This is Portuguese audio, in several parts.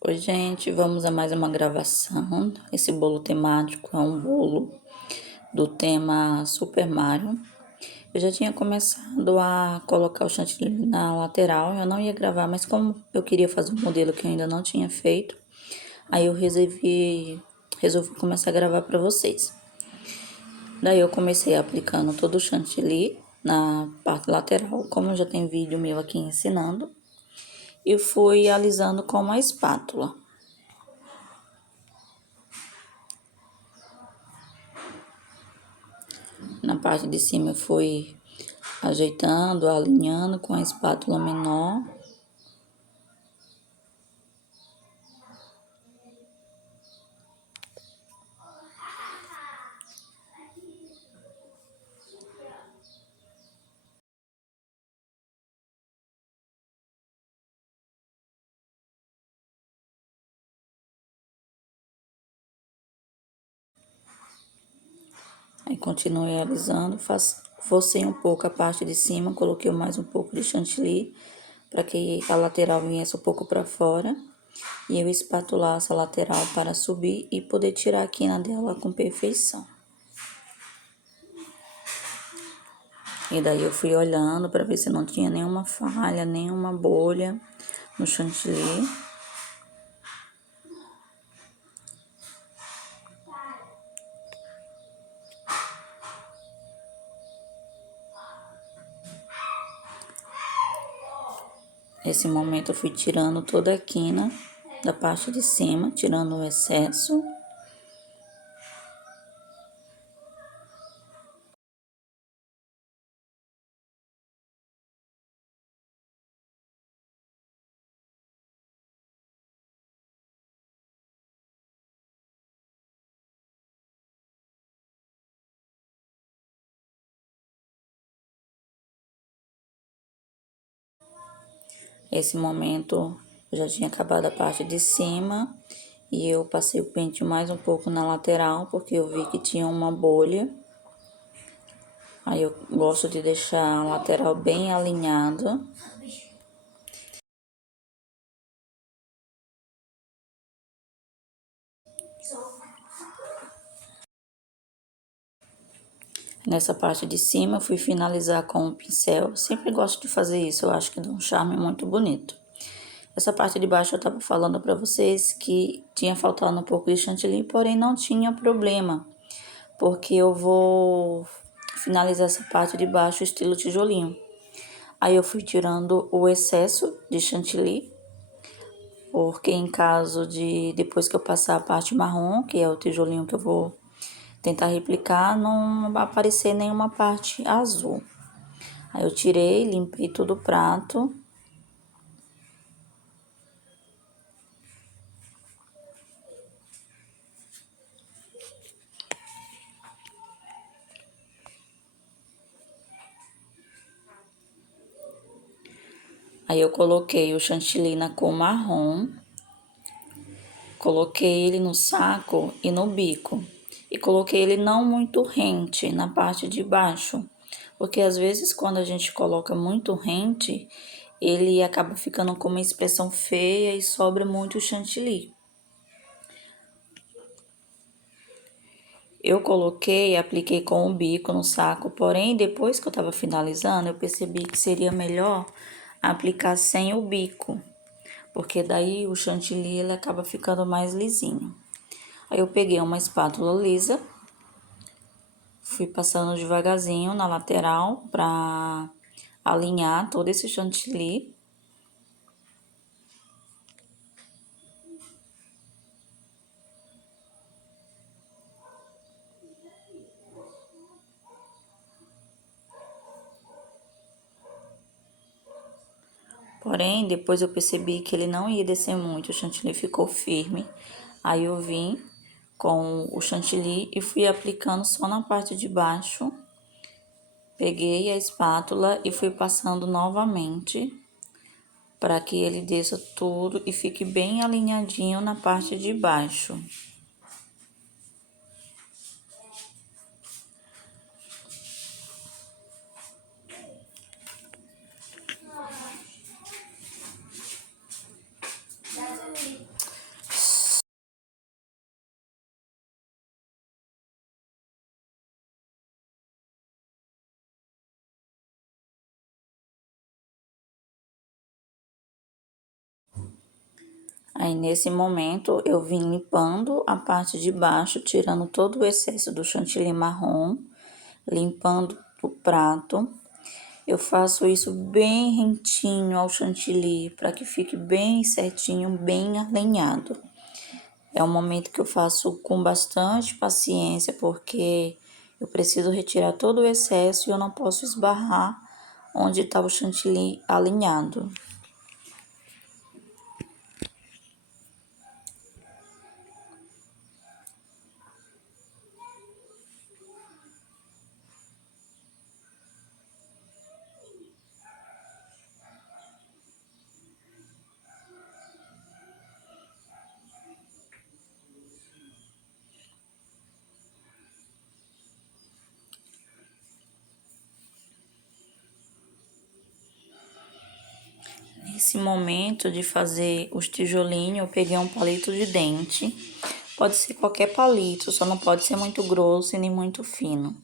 Oi, gente, vamos a mais uma gravação. Esse bolo temático é um bolo do tema Super Mario. Eu já tinha começado a colocar o chantilly na lateral, eu não ia gravar, mas como eu queria fazer um modelo que eu ainda não tinha feito, aí eu resolvi começar a gravar para vocês. Daí eu comecei aplicando todo o chantilly na parte lateral, como já tem vídeo meu aqui ensinando, e fui alisando com uma espátula. Na parte de cima eu fui ajeitando, alinhando com a espátula menor. Aí continuei alisando, forcei um pouco a parte de cima, coloquei mais um pouco de chantilly para que a lateral viesse um pouco para fora. E eu espatulasse a lateral para subir e poder tirar a quina dela com perfeição. E daí eu fui olhando para ver se não tinha nenhuma falha, nenhuma bolha no chantilly. Nesse momento eu fui tirando toda a quina da parte de cima, tirando o excesso. Esse momento eu já tinha acabado a parte de cima e eu passei o pente mais um pouco na lateral porque eu vi que tinha uma bolha. Aí eu gosto de deixar a lateral bem alinhada. Nessa parte de cima eu fui finalizar com o pincel. Sempre gosto de fazer isso, eu acho que dá um charme muito bonito. Essa parte de baixo eu tava falando pra vocês que tinha faltado um pouco de chantilly, porém não tinha problema, porque eu vou finalizar essa parte de baixo estilo tijolinho. Aí eu fui tirando o excesso de chantilly, porque em caso de depois que eu passar a parte marrom, que é o tijolinho que eu vou tentar replicar, não vai aparecer nenhuma parte azul. Aí eu tirei, limpei todo o prato. Aí eu coloquei o chantilly na cor marrom. Coloquei ele no saco e no bico. E coloquei ele não muito rente na parte de baixo. Porque às vezes quando a gente coloca muito rente, ele acaba ficando com uma expressão feia e sobra muito o chantilly. Eu coloquei e apliquei com o bico no saco, porém depois que eu estava finalizando, eu percebi que seria melhor aplicar sem o bico, porque daí o chantilly ele acaba ficando mais lisinho. Aí eu peguei uma espátula lisa, fui passando devagarzinho na lateral para alinhar todo esse chantilly. Porém, depois eu percebi que ele não ia descer muito, o chantilly ficou firme. Aí eu vim com o chantilly e fui aplicando só na parte de baixo. Peguei a espátula e fui passando novamente para que ele desça tudo e fique bem alinhadinho na parte de baixo. Aí nesse momento eu vim limpando a parte de baixo, tirando todo o excesso do chantilly marrom, limpando o prato. Eu faço isso bem rentinho ao chantilly, para que fique bem certinho, bem alinhado. É um momento que eu faço com bastante paciência, porque eu preciso retirar todo o excesso e eu não posso esbarrar onde está o chantilly alinhado. Nesse momento de fazer os tijolinhos, eu peguei um palito de dente. Pode ser qualquer palito, só não pode ser muito grosso e nem muito fino.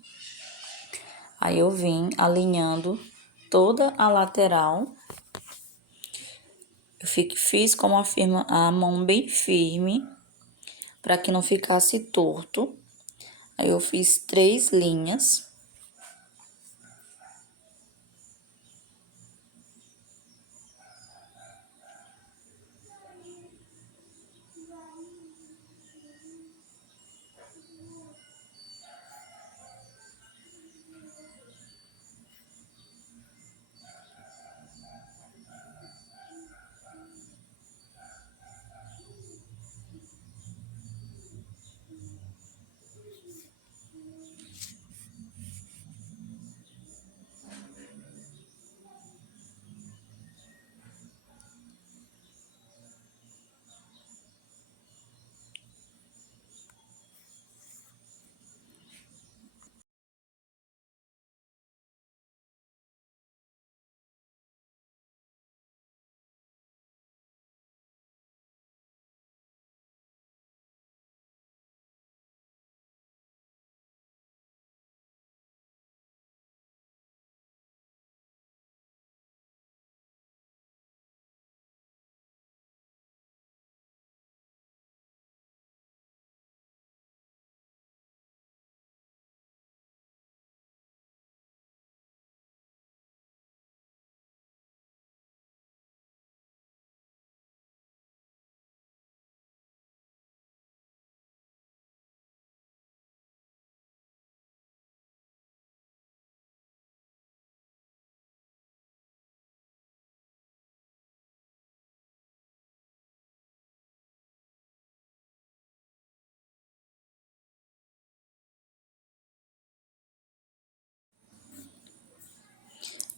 Aí eu vim alinhando toda a lateral. Eu fiz com a mão bem firme, para que não ficasse torto. Aí eu fiz 3 linhas.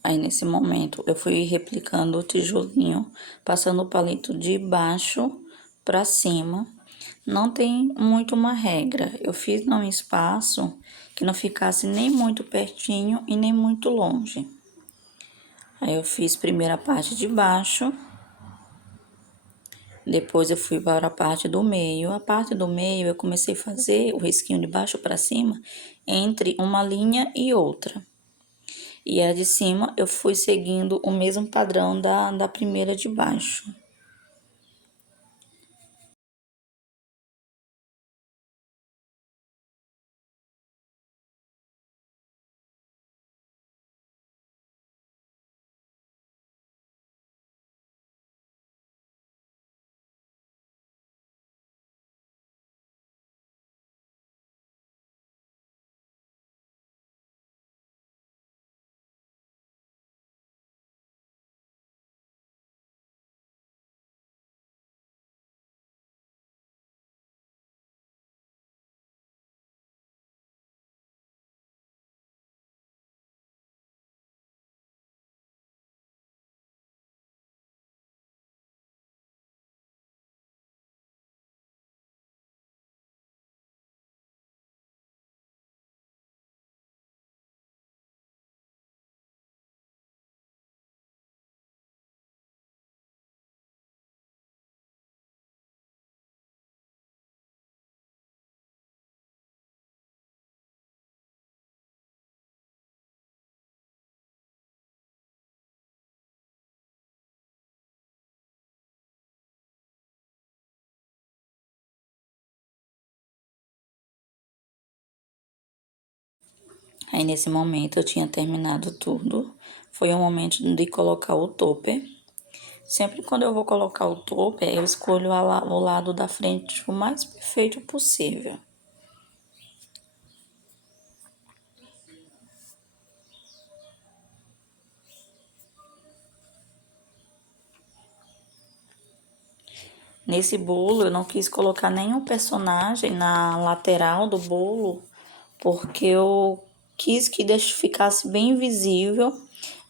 Aí nesse momento eu fui replicando o tijolinho, passando o palito de baixo para cima. Não tem muito uma regra. Eu fiz num espaço que não ficasse nem muito pertinho e nem muito longe. Aí eu fiz primeiro a parte de baixo, depois eu fui para a parte do meio. A parte do meio eu comecei a fazer o risquinho de baixo para cima entre uma linha e outra. E a de cima eu fui seguindo o mesmo padrão da primeira de baixo. Aí nesse momento eu tinha terminado tudo. Foi o momento de colocar o topper. Sempre quando eu vou colocar o topper, eu escolho o lado da frente o mais perfeito possível. Nesse bolo eu não quis colocar nenhum personagem na lateral do bolo, porque eu quis que ficasse bem visível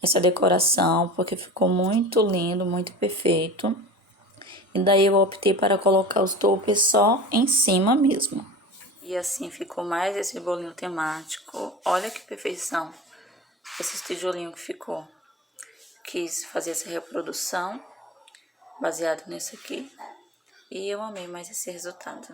essa decoração, porque ficou muito lindo, muito perfeito. E daí eu optei para colocar os toppers só em cima mesmo. E assim ficou mais esse bolinho temático. Olha que perfeição esses tijolinhos que ficou. Quis fazer essa reprodução baseado nisso aqui. E eu amei mais esse resultado.